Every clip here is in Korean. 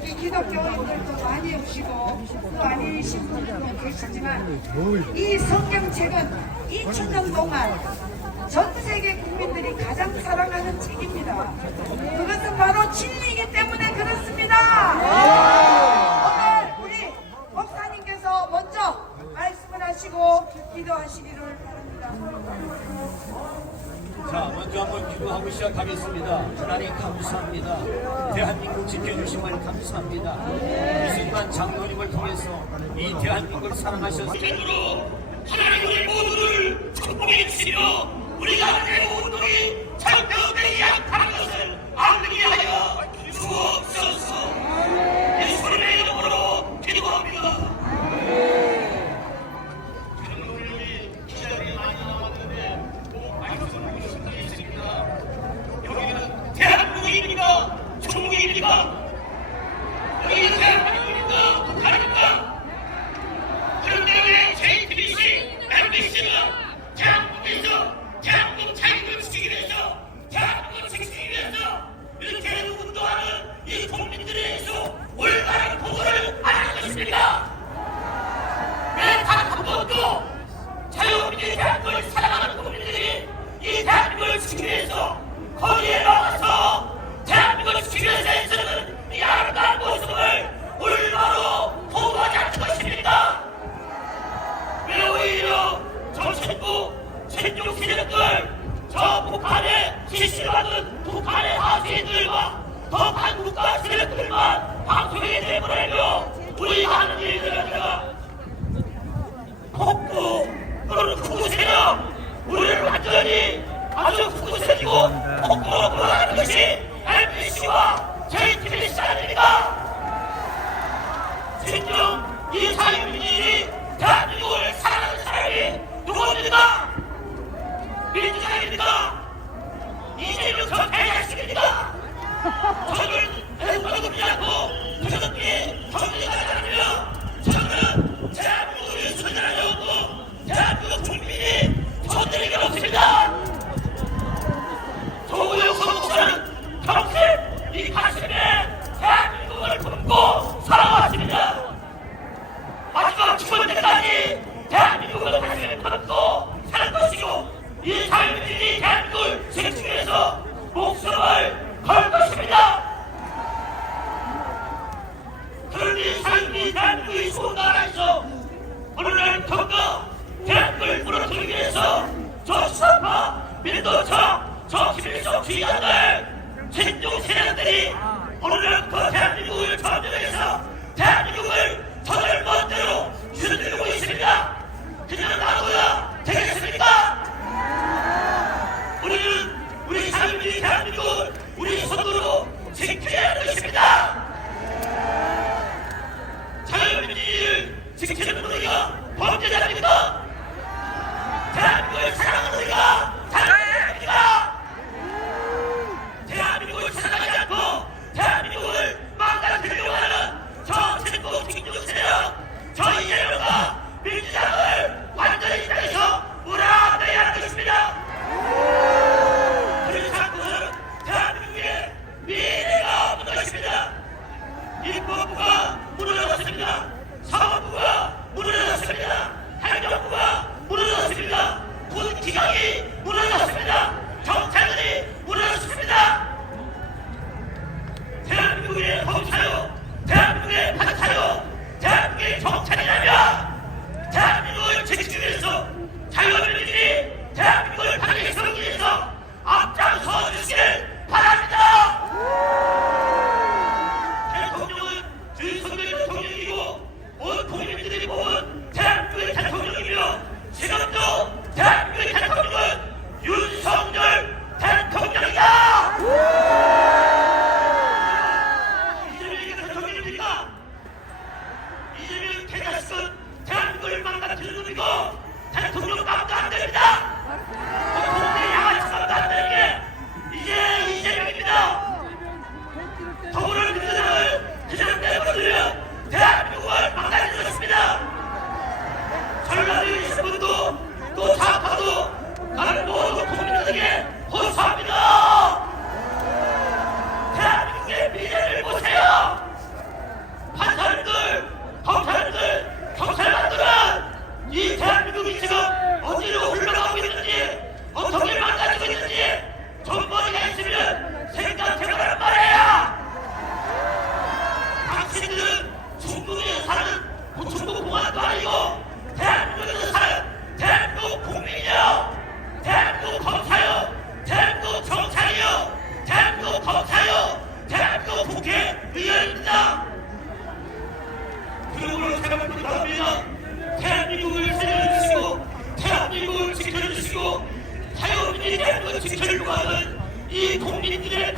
여기 기독교인들도 많이 오시고 또 아니신 분들도 계시지만 이 성경책은 2000년 동안 전 세계 국민들이 가장 사랑하는 책입니다. 그것은 바로 진리이기 때문에 그렇습니다. 오늘 우리 목사님께서 먼저 말씀을 하시고 기도하시기를 바랍니다. 자, 먼저 한번 기도하고 시작하겠습니다. 하나님 감사합니다. 대한민국 지켜주심을 감사합니다. 이승만 장로님을 통해서 이 대한민국을 사랑하셔서 으로 하나님 우리 모두를 축복해 주시며 우리가 대우 운동이 장벽에 약한 것을 알게 하여 주옵소서 예수님의 이름으로 기도합니다. 기자들이 많이 나왔는데 꼭 말씀을 주신 게 있습니다. 여기는 대한민국입니까? 중국입니까? 여기는 대한민국입니까? 북한입니까? 그런데 왜 MBC가 대한민국에서 대한민국 자유를 지키기 위해서 대한민국을 지키기 위해서 이렇게 운동하는 이 국민들에 대해서 올바른 보고를 안 하는 대한민국을 지키기 위해서는 이 아름다운 모습을 올바로 보고하지 않는 것입니까? 왜 오히려 저 친구 친중 세력들 저 북한의 지시를 받은 북한의 하수인들과 더 반국가 세력들만 방송에 내보내며 우리가 하는 일들을 갖다가 폭구 그런 극우 세력 우리를 완전히 세력이고 폭구로 몰아가는 것이 MBC와 JTBC 아닙니까? 진정 이 자유민주주의 대한민국을 사랑하는 사람이 누구입니까? 민주당입니까? 이재명 전 대장식입니까? 저는 애국가도 않고 저렇게 정리하지 않으며 저는 대한민국을 선전하려고 대한민국 국민이 손들이게 없습니다. 조우영 선목사는 평생 이 가슴에 대한민국을 품고 살아왔습니다. 마지막 죽을 때까지 대한민국을 가슴에 품고 살 것이고 이 자유민주주의 대한민국을 지키기 위해서 목숨을 걸 것입니다. 그런데 자유민주주의 대한민국이 좋은 나라에서 오늘날 더욱더 대한민국을 무너뜨리기 위해서 저 수사파 민도청 저 김일성 주의자들 진중 세력들이 오늘날부터 대한민국을 점령해서 대한민국을 저들 멋대로 유지되고 있습니다. 그냥 놔둬야 되겠습니까? 우리는 우리 자유민주주의 대한민국을 우리 손으로 지켜야 하는 것입니다. 자유민주주의를 지키는 우리가 범죄자입니다. 대한민국을 사랑하는 우리가 사랑합니다. 대한민국을 사랑하지 않고 대한민국을 망가뜨리려고 하는 저 친구 김종 세력 저 이재명과 민주당을 완전히 이 땅에서 몰아내야 하는 것입니다. 그리고 자꾸는 대한민국의 미래가 없는 것입니다. 입법부가 무너졌습니다. 사법부가 무너졌습니다. 행정부가 무너졌습니다. 군기관이 무너졌습니다. 경찰들이 무너졌습니다. 대한민국의 검사요, 대한민국의 판사요, 대한민국의 경찰이라면 대한민국을 지키기 위해서 자유민주주의 대한민국을 방해 세우기 위해서 앞장서 주시길 바랍니다. 대통령은 윤석열 대통령이고 온 국민들이 뽑은 대한민국의 대통령이며 지금도 대한민국의 대통령은 윤석열 대통령이다! 이재명이 대통령입니까? 이재명 개자식은 대한민국을 망가뜨리는 놈이고 대통령 마음도 안 됩니다! 중국 공화당이요, 대한민국 사는, 대한민국 국민이요, 대한민국 박사님, 대한민국 청사님, 대한민국 박사님, 대한민국 국회에 늘어진다.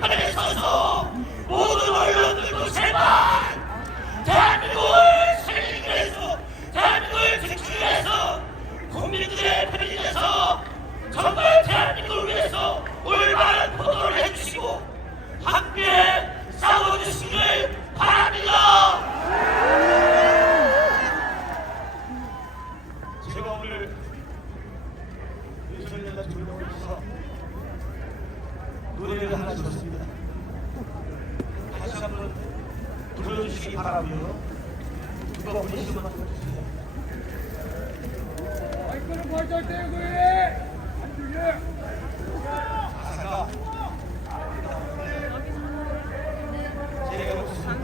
편에 서서 모든 언론들도 제발 대한민국을 정말 대한민국을 위해서 올바른 보도를 해주시고 함께 싸워주시길 바랍니다. 제가 오늘 윤석열과 조명해서 노래를 하나 줬습니다. 다시 한번 불러주시기 바라며 누가 보시면 주세요. 마이크를 벌써 떼고 해! 안 들려! 가사가 제가 무슨 순간이 마이크를 벌써 떼고 하라고! 세 번째 때 다시 한번 불러주세요. 마이크를 입에 대고 해! 그리고 제가 말씀해 주시면서 대고 소리가! 안산의 작은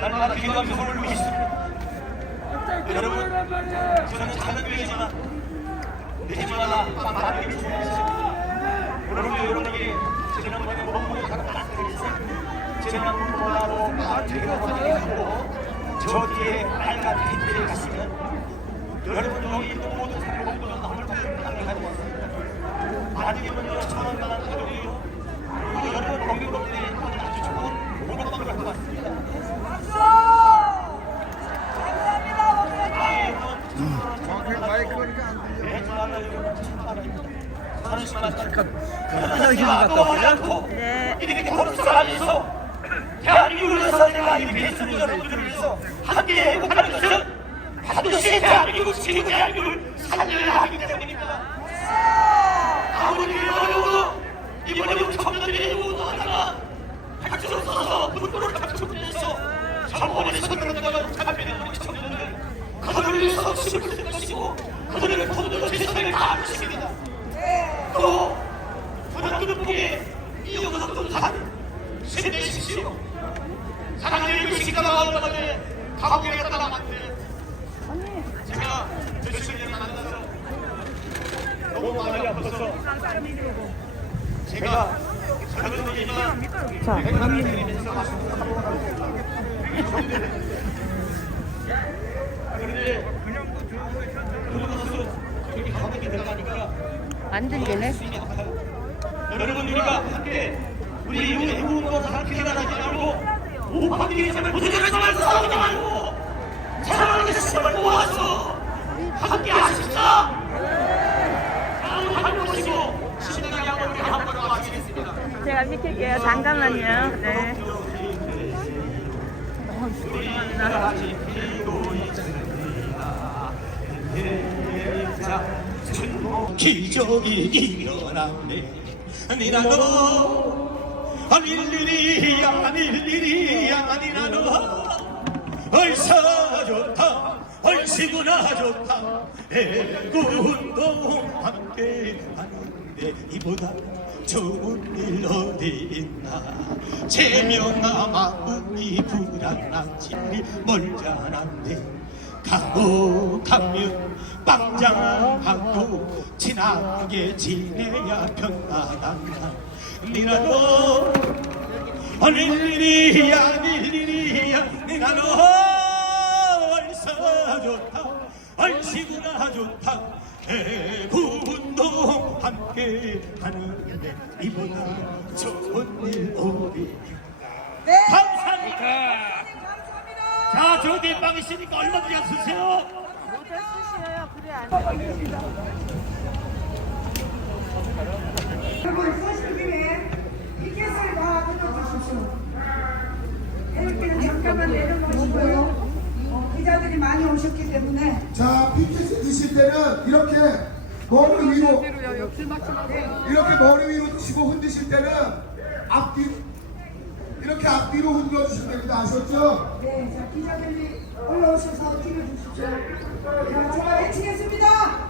날마다 기도하면서 울고 있습니다. 여러분. 저는 작은 교회지만 내 집마다 많은 게 중요했습니다. 여러분도 여러분에게 지난번에 먹고 가는 말씀드렸어요. 지난번하고 되게 원하고 저 뒤에 빨간 팬들이 갔으면 여러분 여기 있는 모든 사람들도 남을 가지고 왔습니다. 나중에 먼저 천원 만한 가족이요. 그리고 여러분 것들이 아주 좋은 목욕방을 갖고 왔습니다. 대한민국을 위해서 그들을 돕는 최선을 다할 것입니다. 또 부담스러운 분이 이용도 다 힘내십시오. 사랑의 그 시가가 얼마만에 감옥에 갔다 남았는데 제가 전에 만나서 너무 많이 아파서 제가 작은 돈이지만 백만을 드리면서 그런데 그러고서 저기 감옥에 들어가니까 안 들리네. 여러분 우리가 함께 우리 우리 후보가 함께 일어나지 말고 오판들이 제발 무대를 말고 싸우지 말고 사랑하는 시점을 모아서 함께 마치겠습니다. 제가 비킬게요. 잠깐만요. 네. 기적이 일어나네. 니나노 일일이야 일일이야 니나노 얼싸 좋다 얼씨구나 좋다. 애군도 함께 하는데 이보다 좋은 일 어디 있나? 제명아 마음이 불안하지. 멀잖아네 가고 가면 빵장하고 친하게 지내야 평안한다. 니나도 일일이야 일일이야. 니나도 얼싸 좋다. 얼씨구나 좋다. 애군도 함께 하는데 이보다 좋은 일 어디 네. 감사합니다. 감사합니다. 자, 저 뒷방 있으니까 얼마든지 쓰세요. 모자 쓰셔요. 그래 안 여러분 서실 김에 티켓을 다 끊어주십시오. 이렇게는 잠깐만 내려놓으시고요. 어, 기자들이 많이 오셨기 때문에 자, 피켓을 드실 때는 이렇게 머리 위로 이렇게 머리 위로 드시고 흔드실 때는 앞뒤 이렇게 앞뒤로 흔들어주시면 됩니다. 아셨죠? 네, 자 기자들이 올라오셔서 찍어주십시오. 자, 제가 외치겠습니다.